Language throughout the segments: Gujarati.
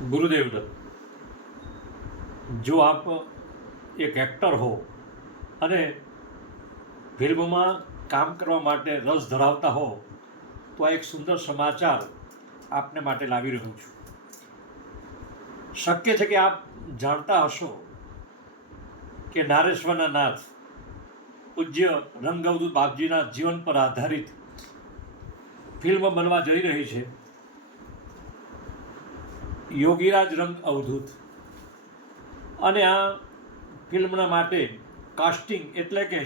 ગુરુદેવ દત્ત જો આપ એક એક્ટર હો અને ફિલ્મમાં કામ કરવા માટે રસ ધરાવતા હો, તો આ એક સુંદર સમાચાર આપને માટે લાવી રહ્યો છું. શક્ય છે કે આપ જાણતા હશો કે નારેશ્વરના નાથ પૂજ્ય રંગવદૂત બાપજીના જીવન પર આધારિત ફિલ્મ બનવા જઈ રહી છે. યોગીરાજ રંગ અવધૂત. અને આ ફિલ્મના માટે કાસ્ટિંગ એટલે કે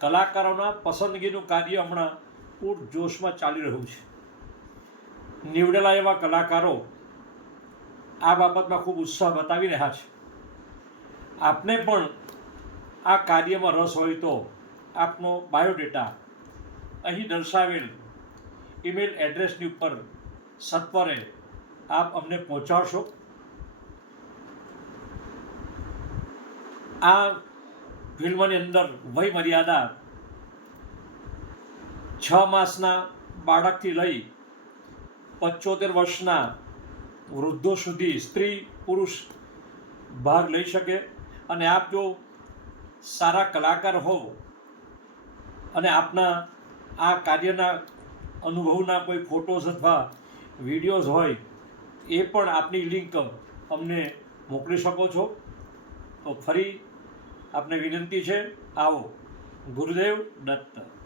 કલાકારોના પસંદગીનું કાર્ય હમણાં પૂર જોશમાં ચાલી રહ્યું છે. નીવડેલા એવા કલાકારો આ બાબતમાં ખૂબ ઉત્સાહ બતાવી રહ્યા છે. આપને પણ આ કાર્યમાં રસ હોય તો આપનો બાયોડેટા અહીં દર્શાવેલ ઈમેલ એડ્રેસની ઉપર સત્વરે આપ અમને પહોંચાડશો. આ ફિલ્મની અંદર વય મર્યાદા છ માસના બાળકથી લઈ પંચોતેર વર્ષના વૃદ્ધો સુધી સ્ત્રી પુરુષ ભાગ લઈ શકે અને આપ જો સારા કલાકાર હોવ અને આપના આ કાર્યના અનુભવના કોઈ ફોટોઝ અથવા વિડીયોઝ હોય એ પણ આપની લિંક અમને મોકલી શકો છો. તો ફરી આપને વિનંતી છે. આવો. ગુરુદેવ દત્ત.